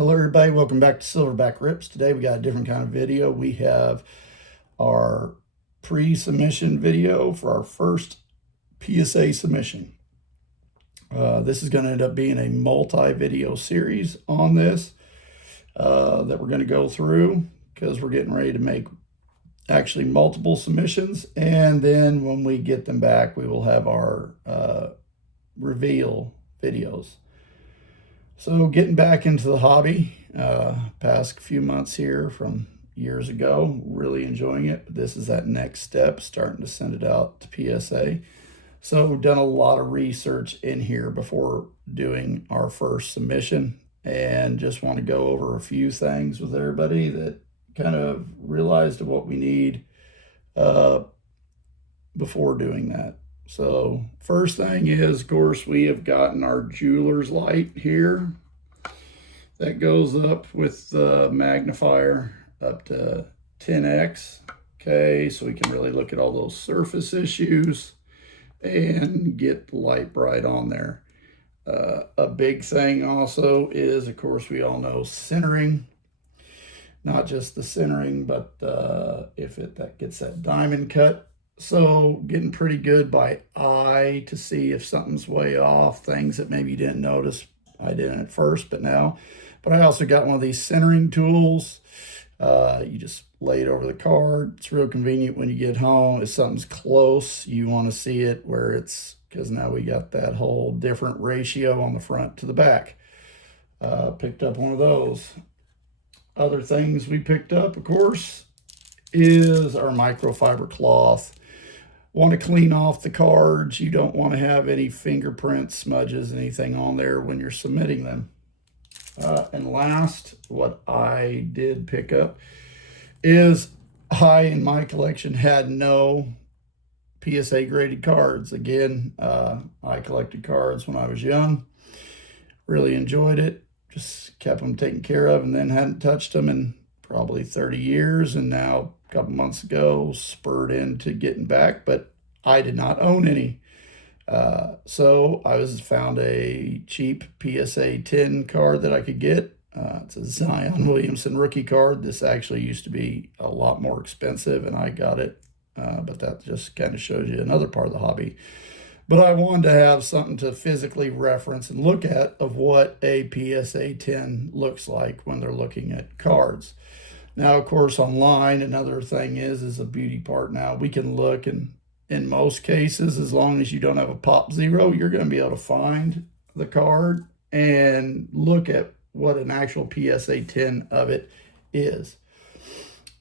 Hello everybody, welcome back to SilverBackRips. Today we got a different kind of video. We have our pre-submission video for our first PSA submission. This is going to end up being a multi-video series on this that we're going to go through because we're getting ready to make actually multiple submissions, and then when we get them back we will have our reveal videos. So getting back into the hobby, past few months here from years ago, really enjoying it. But this is that next step, starting to send it out to PSA. So we've done a lot of research in here before doing our first submission, and just want to go over a few things with everybody that kind of realized what we need before doing that. So first thing is, of course, we have gotten our jeweler's light here that goes up with the magnifier up to 10x. Okay, so we can really look at all those surface issues and get the light bright on there. A big thing also is, of course, we all know centering. Not just the centering, but if that gets that diamond cut. So getting pretty good by eye to see if something's way off, things that maybe you didn't notice. I didn't at first, but now. But I also got one of these centering tools. You just lay it over the card. It's real convenient when you get home. If something's close, you want to see it where it's, because now we got that whole different ratio on the front to the back. Picked up one of those. Other things we picked up, of course, is our microfiber cloth. Want to clean off the cards. You don't want to have any fingerprints, smudges, anything on there when you're submitting them. And last, what I did pick up is I, in my collection, had no PSA graded cards. Again, I collected cards when I was young. Really enjoyed it. Just kept them taken care of, and then hadn't touched them in probably 30 years. And now a couple months ago spurred into getting back, but I did not own any. So I found a cheap PSA 10 card that I could get. It's a Zion Williamson rookie card. This actually used to be a lot more expensive, and I got it. But that just kind of shows you another part of the hobby. But I wanted to have something to physically reference and look at of what a PSA 10 looks like when they're looking at cards. Now, of course, online, another thing is a beauty part now. We can look, and in most cases, as long as you don't have a pop zero, you're going to be able to find the card and look at what an actual PSA 10 of it is.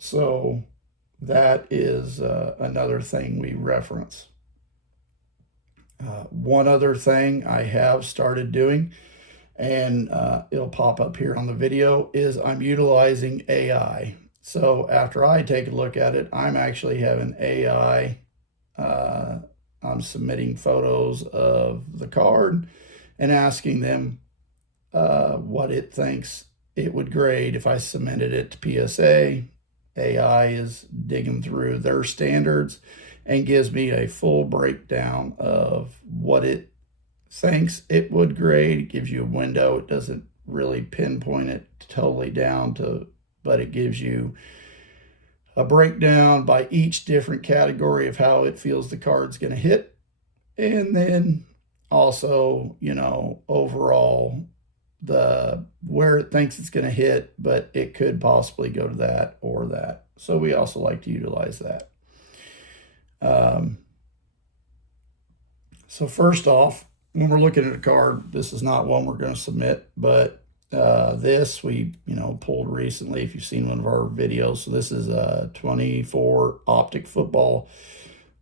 So that is another thing we reference. One other thing I have started doing, and it'll pop up here on the video, is I'm utilizing AI. So after I take a look at it, I'm actually having AI. I'm submitting photos of the card and asking them what it thinks it would grade if I submitted it to PSA. AI is digging through their standards and gives me a full breakdown of what it thinks it would grade. It gives you a window. It doesn't really pinpoint it totally down to, but it gives you a breakdown by each different category of how it feels the card's going to hit. And then also, you know, overall, where it thinks it's going to hit, but it could possibly go to that or that. So we also like to utilize that. So first off, when we're looking at a card, this is not one we're going to submit, but this we pulled recently, if you've seen one of our videos. So this is a 24 optic football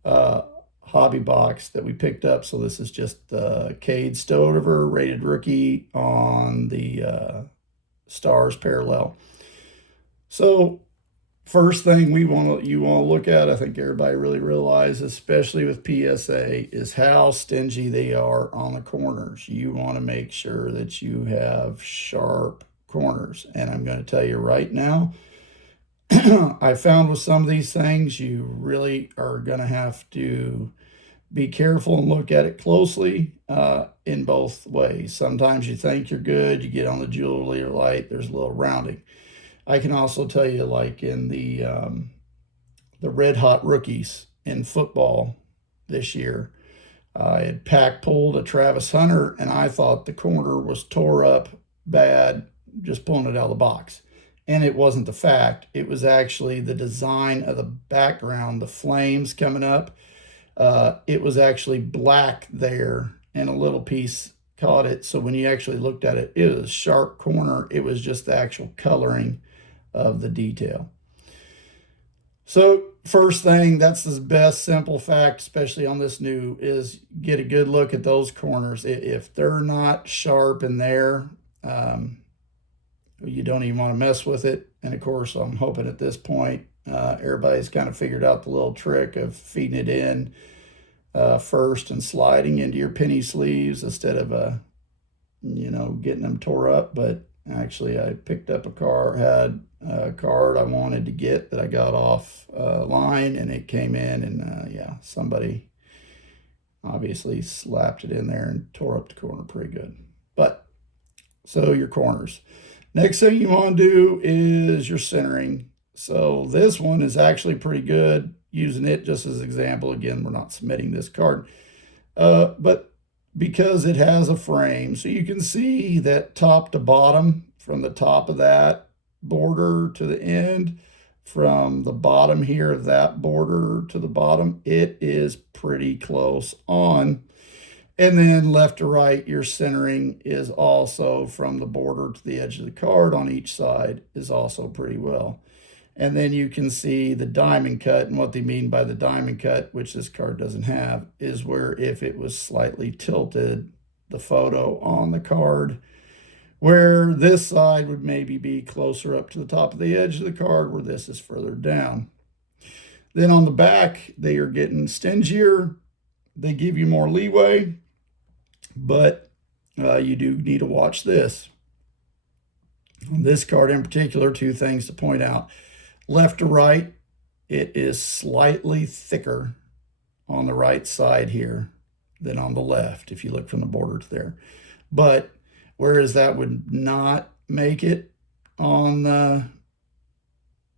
hobby box that we picked up. So this is just Cade Stover rated rookie on the stars parallel. So first thing you want to look at, I think everybody really realizes, especially with PSA, is how stingy they are on the corners. You want to make sure that you have sharp corners. And I'm going to tell you right now, I found with some of these things, you really are going to have to be careful and look at it closely in both ways. Sometimes you think you're good, you get on the jewelry light, there's a little rounding. I can also tell you, like in the red hot rookies in football this year, I had pack pulled a Travis Hunter, and I thought the corner was tore up bad, just pulling it out of the box. And it wasn't the fact. It was actually the design of the background, the flames coming up. It was actually black there, and a little piece caught it. So when you actually looked at it, it was a sharp corner. It was just the actual coloring of the detail. So first thing, that's the best simple fact, especially on this new, is get a good look at those corners. If they're not sharp in there, you don't even want to mess with it. And of course, I'm hoping at this point, everybody's kind of figured out the little trick of feeding it in first and sliding into your penny sleeves instead of, getting them tore up. But actually, I picked up had a card I wanted to get that I got off line, and it came in, and yeah, somebody obviously slapped it in there and tore up the corner pretty good. But so your corners. Next thing you want to do is your centering. So this one is actually pretty good. Using it just as an example. Again, we're not submitting this card. But because it has a frame, so you can see that top to bottom, from the top of that border to the end, from the bottom here of that border to the bottom, it is pretty close on. And then left to right, your centering is also from the border to the edge of the card on each side is also pretty well. And then you can see the diamond cut, and what they mean by the diamond cut, which this card doesn't have, is where if it was slightly tilted, the photo on the card, where this side would maybe be closer up to the top of the edge of the card, where this is further down. Then on the back, they are getting stingier. They give you more leeway, but you do need to watch this. On this card in particular, two things to point out. Left to right, it is slightly thicker on the right side here than on the left, if you look from the border to there. But whereas that would not make it on the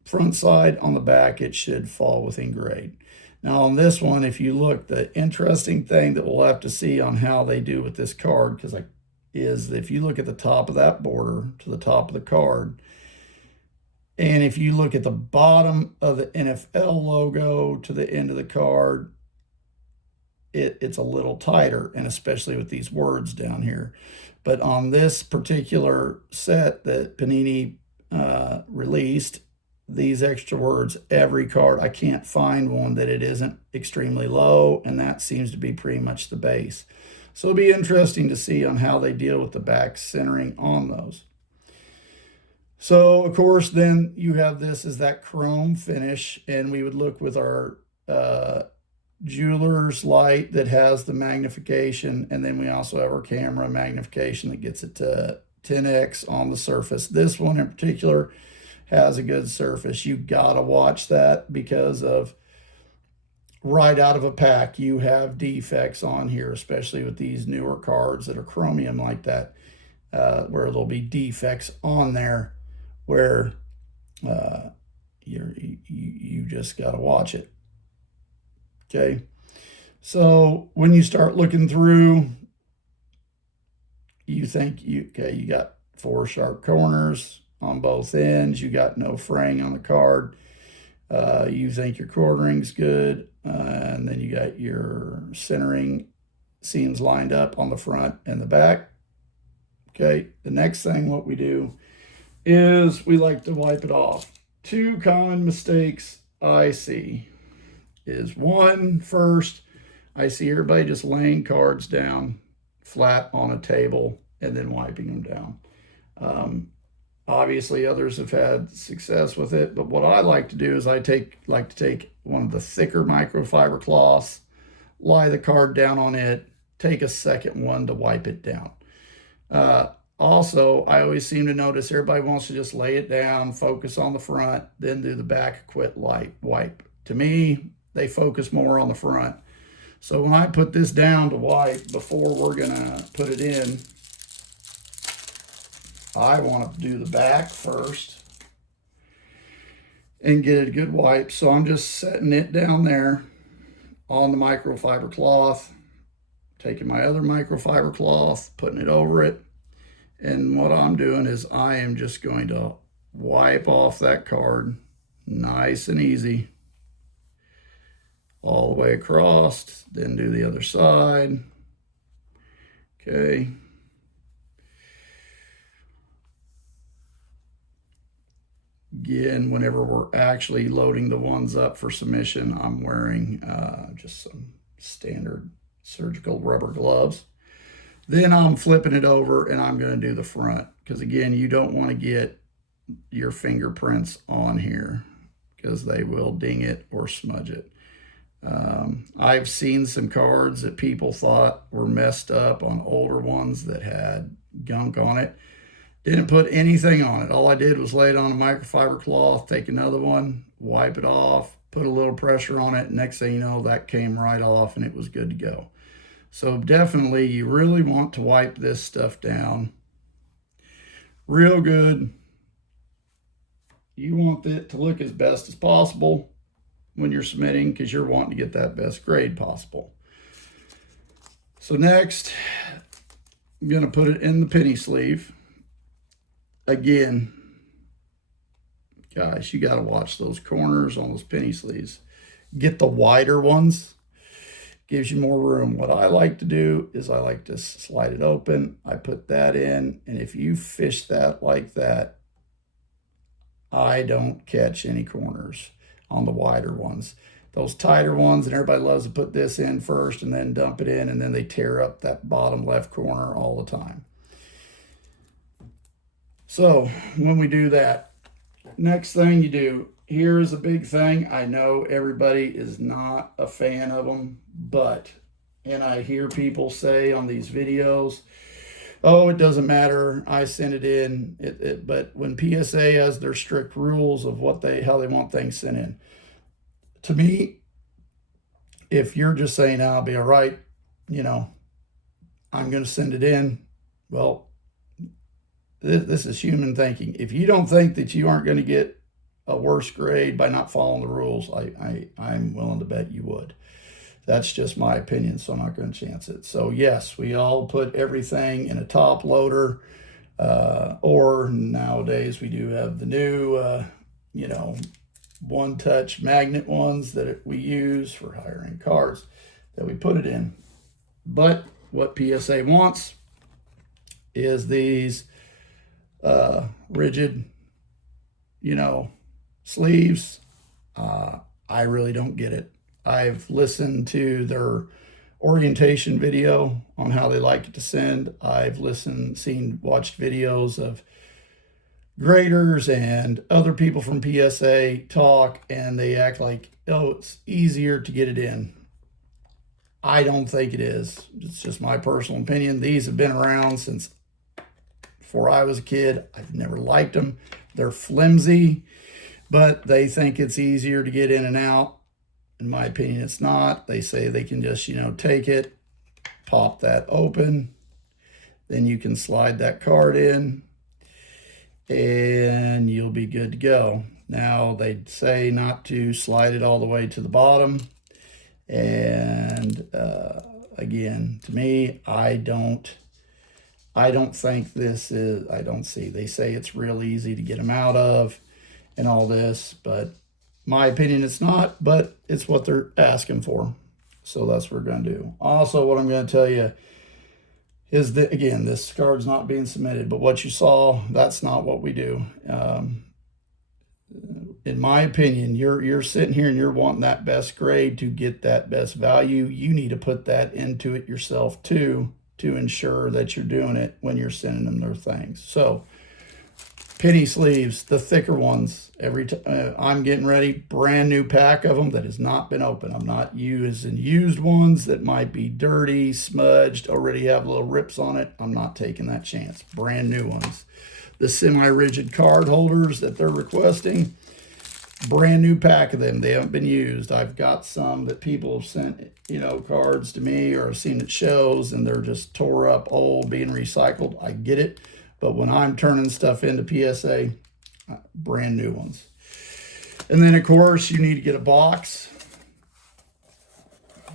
front side, on the back, it should fall within grade. Now on this one, if you look, the interesting thing that we'll have to see on how they do with this card, is that if you look at the top of that border to the top of the card, and if you look at the bottom of the NFL logo to the end of the card, it's a little tighter, and especially with these words down here. But on this particular set that Panini released, these extra words, every card, I can't find one that it isn't extremely low, and that seems to be pretty much the base. So it'll be interesting to see on how they deal with the back centering on those. So, of course, then you have this as that chrome finish, and we would look with our jeweler's light that has the magnification, and then we also have our camera magnification that gets it to 10x on the surface. This one in particular has a good surface. You gotta watch that because of right out of a pack, you have defects on here, especially with these newer cards that are chromium like that, where there'll be defects on there where you just got to watch it. Okay, so when you start looking through, you think you got 4 sharp corners on both ends, you got no fraying on the card, you think your quartering's good, and then you got your centering seams lined up on the front and the back. Okay, the next thing what we do is we like to wipe it off. 2 common mistakes I see is, one, first, I see everybody just laying cards down flat on a table and then wiping them down. Obviously, others have had success with it, but what I like to do is I like to take one of the thicker microfiber cloths, lie the card down on it, take a second one to wipe it down. Also, I always seem to notice everybody wants to just lay it down, focus on the front, then do the back, quit light wipe. To me, they focus more on the front. So when I put this down to wipe before we're gonna put it in, I want to do the back first and get it a good wipe. So I'm just setting it down there on the microfiber cloth, taking my other microfiber cloth, putting it over it. And what I'm doing is I am just going to wipe off that card nice and easy all the way across, then do the other side. Okay. Again, whenever we're actually loading the ones up for submission, I'm wearing just some standard surgical rubber gloves. Then I'm flipping it over and I'm going to do the front, because again, you don't want to get your fingerprints on here because they will ding it or smudge it. I've seen some cards that people thought were messed up on older ones that had gunk on it. Didn't put anything on it. All I did was lay it on a microfiber cloth, take another one, wipe it off, put a little pressure on it. Next thing you know, that came right off and it was good to go. So definitely you really want to wipe this stuff down real good. You want it to look as best as possible when you're submitting, because you're wanting to get that best grade possible. So next, I'm going to put it in the penny sleeve. Again, guys, you got to watch those corners on those penny sleeves. Get the wider ones. Gives you more room. What I like to do is I like to slide it open. I put that in, and if you fish that like that, I don't catch any corners on the wider ones. Those tighter ones, and everybody loves to put this in first and then dump it in, and then they tear up that bottom left corner all the time. So when we do that, next thing you do, here is a big thing. I know everybody is not a fan of them, but, and I hear people say on these videos, oh, it doesn't matter, I sent it in. But when PSA has their strict rules of how they want things sent in, to me, if you're just saying, I'll be all right, you know, I'm going to send it in, well, this is human thinking. If you don't think that you aren't going to get a worse grade by not following the rules, I'm willing to bet you would. That's just my opinion, so I'm not going to chance it. So yes, we all put everything in a top loader, or nowadays we do have the new, you know, one-touch magnet ones that we use for hiring cars that we put it in. But what PSA wants is these rigid, you know, sleeves. I really don't get it. I've listened to their orientation video on how they like it to send. I've watched videos of graders and other people from PSA talk, and they act like, oh, it's easier to get it in. I don't think it is. It's just my personal opinion. These have been around since before I was a kid. I've never liked them. They're flimsy, but they think it's easier to get in and out. In my opinion, it's not. They say they can just, you know, take it, pop that open, then you can slide that card in, and you'll be good to go. Now, they say not to slide it all the way to the bottom. And again, to me, I don't think this is, I don't see. They say it's real easy to get them out of and all this, but my opinion, it's not, but it's what they're asking for. So that's what we're going to do. Also, what I'm going to tell you is that, again, this card's not being submitted, but what you saw, that's not what we do. In my opinion, you're sitting here and you're wanting that best grade to get that best value. You need to put that into it yourself too, to ensure that you're doing it when you're sending them their things. So penny sleeves, the thicker ones, I'm getting ready, brand new pack of them that has not been opened. I'm not using used ones that might be dirty, smudged, already have little rips on it. I'm not taking that chance. Brand new ones. The semi-rigid card holders that they're requesting, brand new pack of them. They haven't been used. I've got some that people have sent, cards to me, or I've seen at shows, and they're just tore up, old, being recycled. I get it. But when I'm turning stuff into PSA, brand new ones. And then, of course, you need to get a box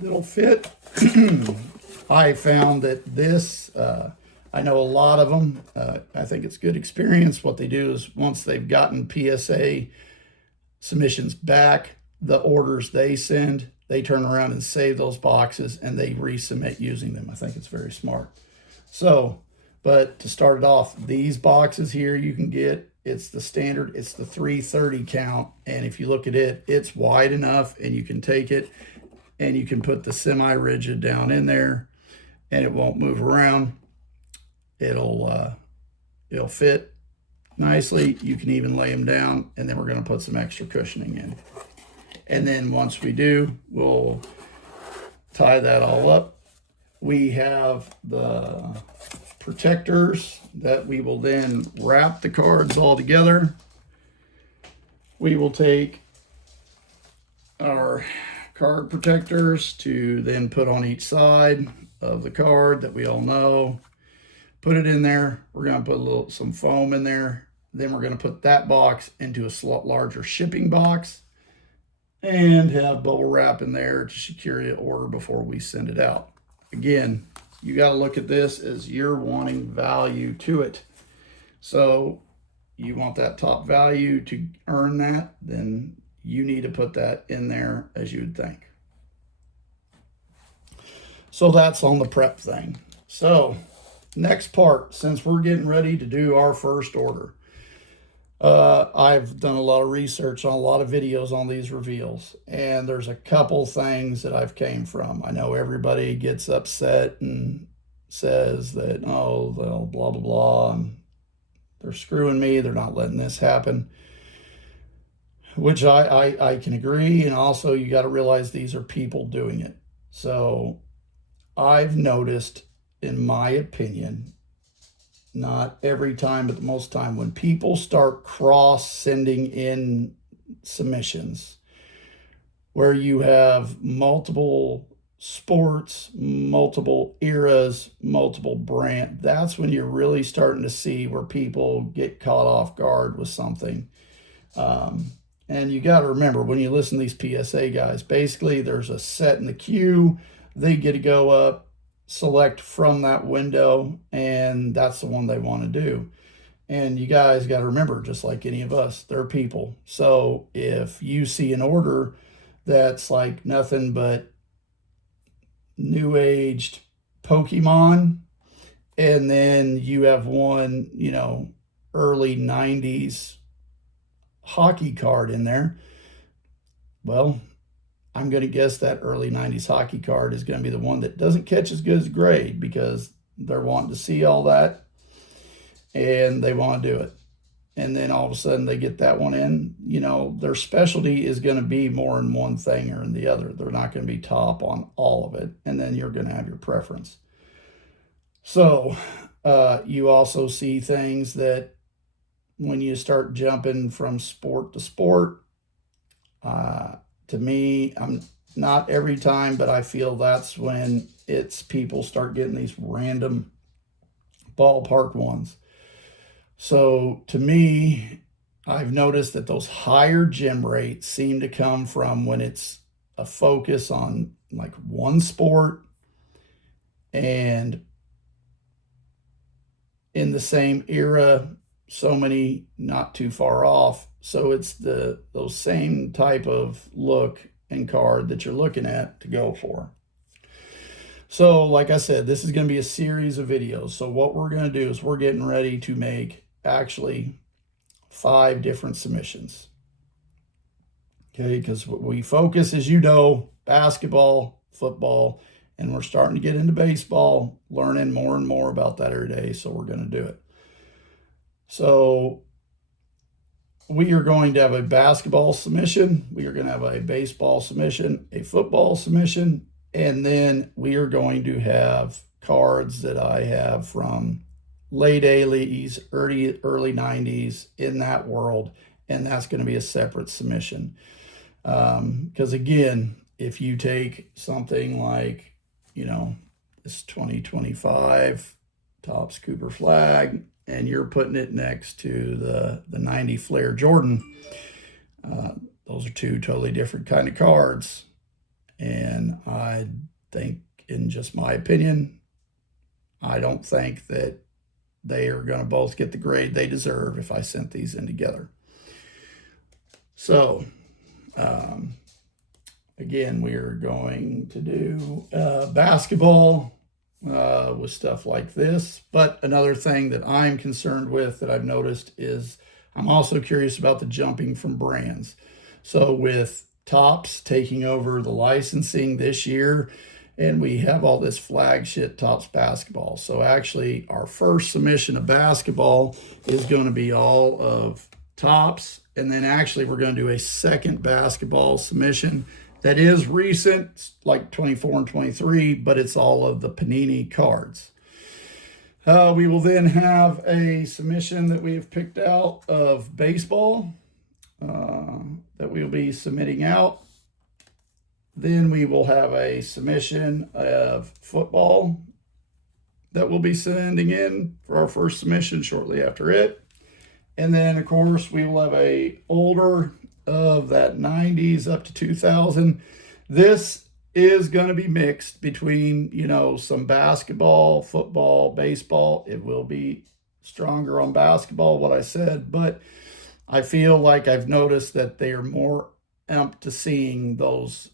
that'll fit. I found that this, I know a lot of them. I think it's good experience. What they do is once they've gotten PSA submissions back, the orders they send, they turn around and save those boxes and they resubmit using them. I think it's very smart. So, but to start it off, these boxes here you can get, it's the standard, it's the 330 count. And if you look at it, it's wide enough and you can take it and you can put the semi-rigid down in there and it won't move around. It'll fit nicely. You can even lay them down, and then we're going to put some extra cushioning in. And then once we do, we'll tie that all up. We have the protectors that we will then wrap the cards all together. We will take our card protectors to then put on each side of the card that we all know. Put it in there. We're going to put some foam in there. Then we're going to put that box into a larger shipping box and have bubble wrap in there to secure the order before we send it out. Again, you got to look at this as you're wanting value to it. So you want that top value to earn that, then you need to put that in there as you would think. So that's on the prep thing. So next part, since we're getting ready to do our first order, I've done a lot of research on a lot of videos on these reveals, and there's a couple things that I've came from. I know everybody gets upset and says that, oh, they'll blah, blah, blah, and they're screwing me. They're not letting this happen, which I can agree. And also you got to realize these are people doing it. So I've noticed, in my opinion, not every time, but the most time, when people start cross-sending in submissions where you have multiple sports, multiple eras, multiple brand, that's when you're really starting to see where people get caught off guard with something. And you got to remember, when you listen to these PSA guys, basically there's a set in the queue. They get to go up, select from that window, and that's the one they want to do. And you guys got to remember, just like any of us, they're people. So if you see an order that's like nothing but new aged Pokemon, and then you have one, early 90s hockey card in there, well, I'm going to guess that early 90s hockey card is going to be the one that doesn't catch as good as grade, because they're wanting to see all that and they want to do it. And then all of a sudden they get that one in. Their specialty is going to be more in one thing or in the other. They're not going to be top on all of it. And then you're going to have your preference. So you also see things that when you start jumping from sport to sport, to me, I'm not every time, but I feel that's when people start getting these random ballpark ones. So to me, I've noticed that those higher gem rates seem to come from when it's a focus on like one sport and in the same era, so many not too far off. So it's those same type of look and card that you're looking at to go for. So like I said, this is going to be a series of videos. So what we're going to do is we're getting ready to make actually 5 different submissions. Okay, because we focus, as you know, basketball, football, and we're starting to get into baseball, learning more and more about that every day. So we're going to do it. So we are going to have a basketball submission. We are going to have a baseball submission, a football submission, and then we are going to have cards that I have from late 80s, early 90s, in that world. and that's going to be a separate submission. Because again, if you take something like, you know, this 2025 Topps Cooper flag, and you're putting it next to the 90 Flair Jordan, those are two totally different kind of cards. And I think, in just my opinion, I don't think that they are going to both get the grade they deserve if I sent these in together. So, again, we are going to do basketball with stuff like this. But another thing that I'm concerned with that I've noticed is I'm also curious about the jumping from brands. So with Topps taking over the licensing this year, and we have all this flagship Topps basketball. So actually our first submission of basketball is going to be all of Topps. And then actually we're going to do a second basketball submission that is recent, like 24 and 23, but it's all of the Panini cards. We will then have a submission that we have picked out of baseball that we'll be submitting out. Then we will have a submission of football that we'll be sending in for our first submission shortly after it. And then, of course, we will have a older of that 90s up to 2000. This is going to be mixed between, you know, some basketball, football, baseball. It will be stronger on basketball, what I said, but I feel like I've noticed that they are more amped to seeing those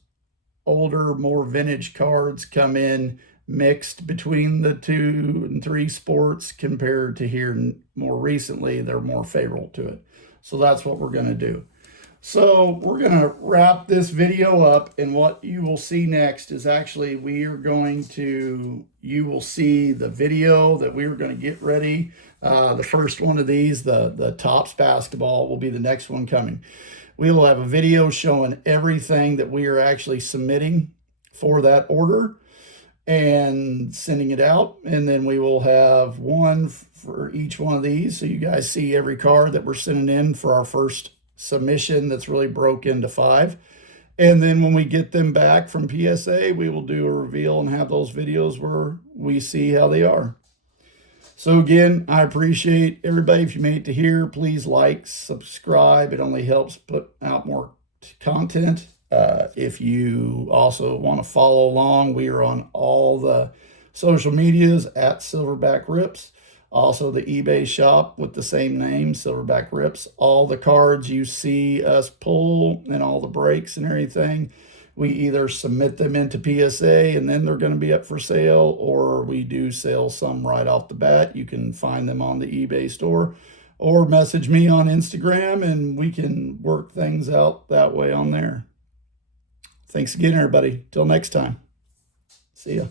older, more vintage cards come in mixed between the 2 and 3 sports compared to here more recently. They're more favorable to it. So that's what we're going to do. So we're going to wrap this video up, and what you will see next is actually you will see the video that we are going to get ready. The first one of these, the Topps basketball, will be the next one coming. We will have a video showing everything that we are actually submitting for that order and sending it out. And then we will have one for each one of these, so you guys see every card that we're sending in for our first submission that's really broke into 5. And then when we get them back from PSA, we will do a reveal and have those videos where we see how they are. So again, I appreciate everybody. If you made it to here, please like, subscribe. It only helps put out more content. If you also want to follow along, we are on all the social medias at SilverBackRips. Also the eBay shop with the same name, SilverBackRips. All the cards you see us pull and all the breaks and everything, we either submit them into PSA and then they're going to be up for sale, or we do sell some right off the bat. You can find them on the eBay store, or message me on Instagram and we can work things out that way on there. Thanks again, everybody. Till next time. See ya.